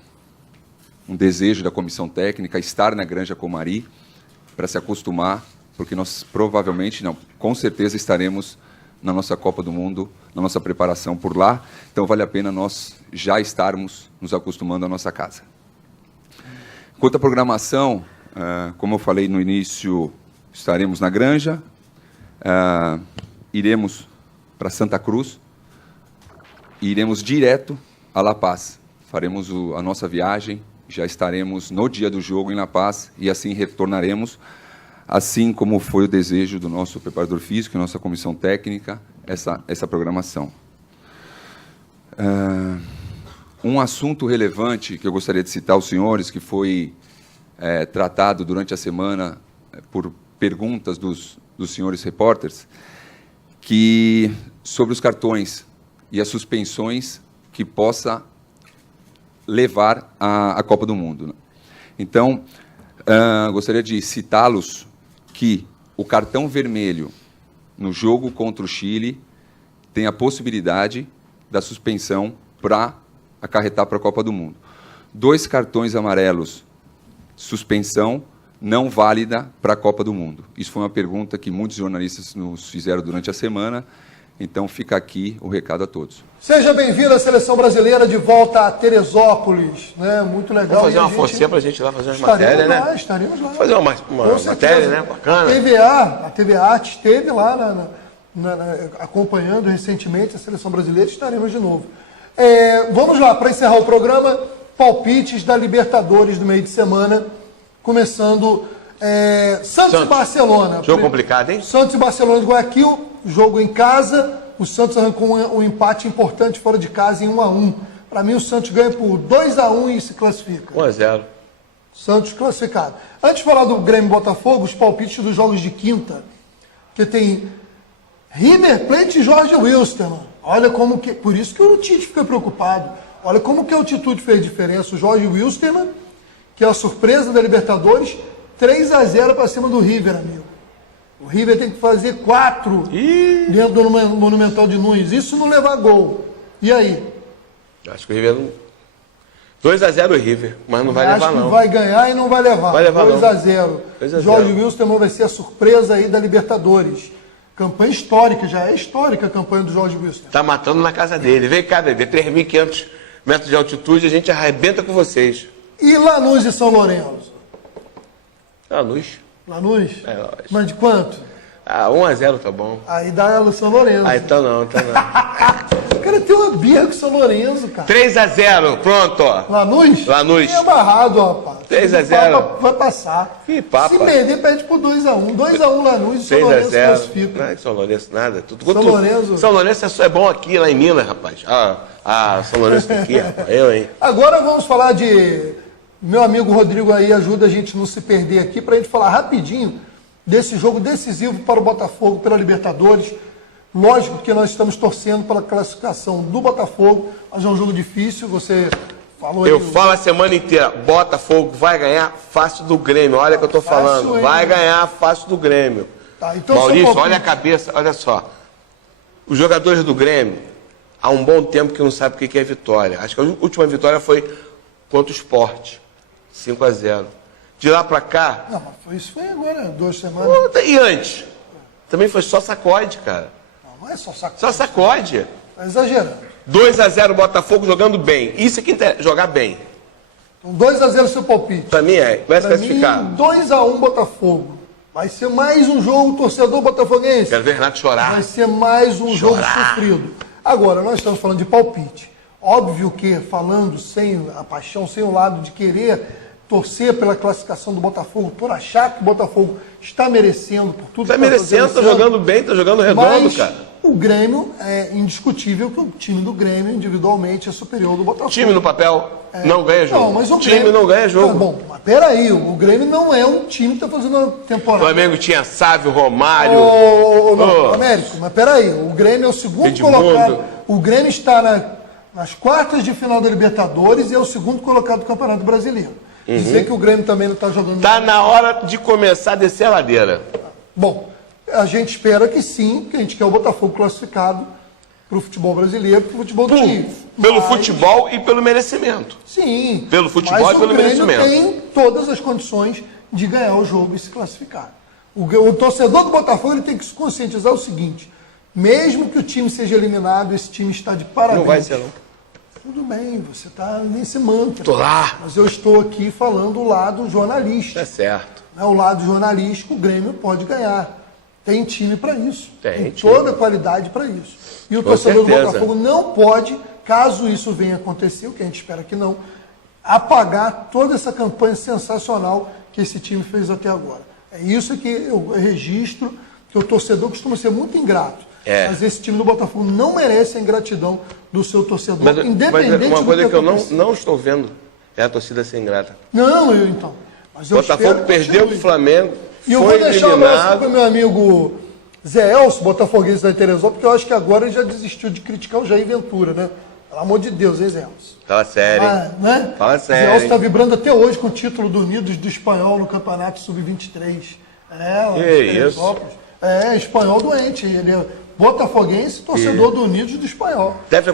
desejo da comissão técnica estar na Granja Comari para se acostumar, porque nós provavelmente, não, com certeza estaremos na nossa Copa do Mundo, na nossa preparação por lá. Então vale a pena nós já estarmos nos acostumando à nossa casa. Quanto à programação, como eu falei no início, estaremos na Granja. Iremos para Santa Cruz, e iremos direto a La Paz. Faremos a nossa viagem, já estaremos no dia do jogo em La Paz e assim retornaremos, assim como foi o desejo do nosso preparador físico e nossa comissão técnica, essa programação. Um assunto relevante que eu gostaria de citar aos senhores, que foi tratado durante a semana por perguntas dos senhores repórteres, que sobre os cartões e as suspensões que possa levar à Copa do Mundo. Então, gostaria de citá-los que o cartão vermelho no jogo contra o Chile tem a possibilidade da suspensão para acarretar para a Copa do Mundo. 2 cartões amarelos, suspensão não válida para a Copa do Mundo. Isso foi uma pergunta que muitos jornalistas nos fizeram durante a semana, então fica aqui o recado a todos. Seja bem-vindo à Seleção Brasileira de volta a Teresópolis, né? Muito legal. Vamos fazer uma forcinha para a gente ir lá fazer umas matérias, né? Estaremos lá. Fazer uma matéria, né? Bacana. A TV Arte esteve lá acompanhando recentemente a Seleção Brasileira, estaremos de novo. Vamos lá, para encerrar o programa, palpites da Libertadores do meio de semana, começando Santos e Barcelona. Jogo complicado, hein? Santos e Barcelona de Guayaquil, jogo em casa. O Santos arrancou um empate importante fora de casa em 1-1. Para mim, o Santos ganha por 2-1 e se classifica. 1-0. Santos classificado. Antes de falar do Grêmio e Botafogo, os palpites dos jogos de quinta, que tem River Plate e Jorge Wilstermann. Olha como que... Por isso que o Tite fica preocupado. Olha como que a altitude fez diferença. O Jorge Wilstermann, que é a surpresa da Libertadores, 3-0 para cima do River, amigo. O River tem que fazer 4 dentro do Monumental de Nunes. Isso não levar gol. E aí? Acho que o River não... 2-0 o River, mas não vai levar, não. Acho que vai ganhar e não vai levar. Vai levar, 2-0. Jorge Wilstermann vai ser a surpresa aí da Libertadores. Campanha histórica, já é histórica a campanha do Jorge Wilstermann. Tá matando na casa dele. Vem cá, bebê, 3.500 metros de altitude, a gente arrebenta com vocês. E Lanús e São Lourenço? Lanús. Lanús? Lógico. Mas de quanto? 1-0 tá bom. Aí dá o São Lourenço. Aí tá não. O cara tem uma birra com o São Lourenço, cara. 3-0, pronto. Lanús? Lanús. É barrado, rapaz. 3-0. Vai passar. Que papo. Se perder, perde por 2-1. 2-1 Lanús e São Lourenço classifica. Não é São Lourenço nada. São Lourenço é bom aqui, lá em Minas, rapaz. São Lourenço tá aqui, rapaz. Eu, hein. Agora vamos falar de... Meu amigo Rodrigo aí ajuda a gente não se perder aqui, para a gente falar rapidinho desse jogo decisivo para o Botafogo pela Libertadores. Lógico que nós estamos torcendo pela classificação do Botafogo, mas é um jogo difícil, você falou aí. Eu falo a semana inteira, Botafogo vai ganhar fácil do Grêmio, olha o que eu tô falando, vai ganhar fácil do Grêmio. Tá, então Maurício, olha a cabeça, olha só. Os jogadores do Grêmio, há um bom tempo que não sabem o que é vitória. Acho que a última vitória foi contra o Sport, 5-0. De lá pra cá... Não, mas isso foi agora, 2 semanas. E antes? Também foi só sacode, cara. Não é só sacode. Só sacode. Tá exagerando. 2-0 Botafogo jogando bem. Isso aqui é jogar bem. Então 2-0 seu palpite. Pra mim vai se classificar. 2-1 Botafogo. Vai ser mais um jogo torcedor botafoguense. Quero ver Renato chorar. Vai ser mais um jogo sofrido. Agora, nós estamos falando de palpite. Óbvio que falando sem a paixão, sem o lado de querer torcer pela classificação do Botafogo, por achar que o Botafogo está merecendo por tudo que está merecendo, está jogando bem, está jogando redondo, mas cara. O Grêmio é indiscutível que o time do Grêmio individualmente é superior do Botafogo. O time no papel não ganha jogo. Não, mas o time Grêmio... não ganha jogo. Bom, mas peraí, o Grêmio não é um time que está fazendo uma temporada. O Flamengo tinha Sávio, Romário. Américo, mas peraí, o Grêmio é o segundo colocado. O Grêmio está nas quartas de final da Libertadores e é o segundo colocado do Campeonato Brasileiro. Dizer que o Grêmio também não está jogando... Está na hora de começar a descer a ladeira. Bom, a gente espera que sim, porque a gente quer o Botafogo classificado para o futebol brasileiro, para o futebol do time. Pelo futebol e pelo merecimento. Sim. Pelo futebol e pelo merecimento. O Grêmio tem todas as condições de ganhar o jogo e se classificar. O torcedor do Botafogo ele tem que se conscientizar o seguinte, mesmo que o time seja eliminado, esse time está de parabéns. Não vai ser, não. Tudo bem, você está nesse mantra. Tô lá. Mas eu estou aqui falando o lado jornalístico. É certo. O lado jornalístico, o Grêmio pode ganhar. Tem time para isso. Tem toda a qualidade para isso. E o Com torcedor certeza. do Botafogo não pode, caso isso venha a acontecer, o que a gente espera que não, apagar toda essa campanha sensacional que esse time fez até agora. É isso que eu registro, que o torcedor costuma ser muito ingrato. Mas esse time do Botafogo não merece a ingratidão do seu torcedor, independente uma coisa do que eu acontecer. não estou vendo é a torcida ser ingrata. Não, então. Mas O Botafogo perdeu pro Flamengo, e eu foi vou deixar um abraço eliminado. para o meu amigo Zé Elcio, botafoguense da Teresópolis, porque eu acho que agora ele já desistiu de criticar o Jair Ventura, né? Pelo amor de Deus, hein, Zé Elcio? Fala sério. Né? Fala Zé sério. Elcio está vibrando até hoje com o título do Unidos do Espanhol no Campeonato Sub-23. Espanhol doente. Ele é botafoguense, torcedor do Unidos do Espanhol. Deve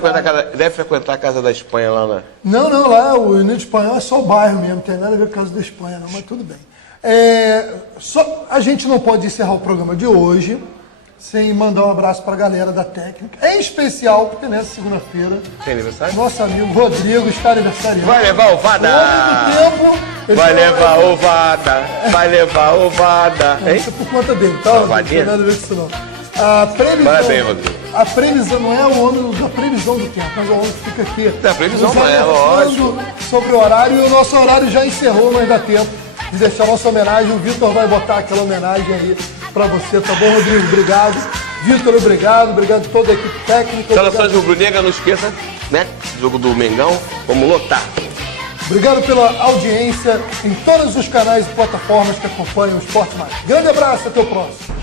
frequentar a casa da Espanha lá, né? Não, lá o Unidos Espanhol é só o bairro mesmo, não tem nada a ver com a casa da Espanha, não, mas tudo bem. A gente não pode encerrar o programa de hoje sem mandar um abraço para a galera da técnica, em especial porque nessa segunda-feira Tem aniversário? nosso amigo Rodrigo está aniversariando. Vai levar ovada! Vai levar ovada! Vai levar ovada! Hein? Isso é por conta dele, tá? Não tem nada a ver com isso não. A previsão, Parabéns, Rodrigo. a previsão não é o homem da previsão do tempo, mas é o homem que fica aqui. Da previsão, nos é lógico. sobre o horário, e o nosso horário já encerrou, mas dá tempo de deixar a nossa homenagem. O Vitor vai botar aquela homenagem aí pra você, tá bom, Rodrigo? Obrigado. Vitor, obrigado a toda a equipe técnica. Saudações rubro-negra, não esqueça, né? Jogo do Mengão, vamos lotar. Obrigado pela audiência em todos os canais e plataformas que acompanham o Esporte Mais. Grande abraço, até o próximo.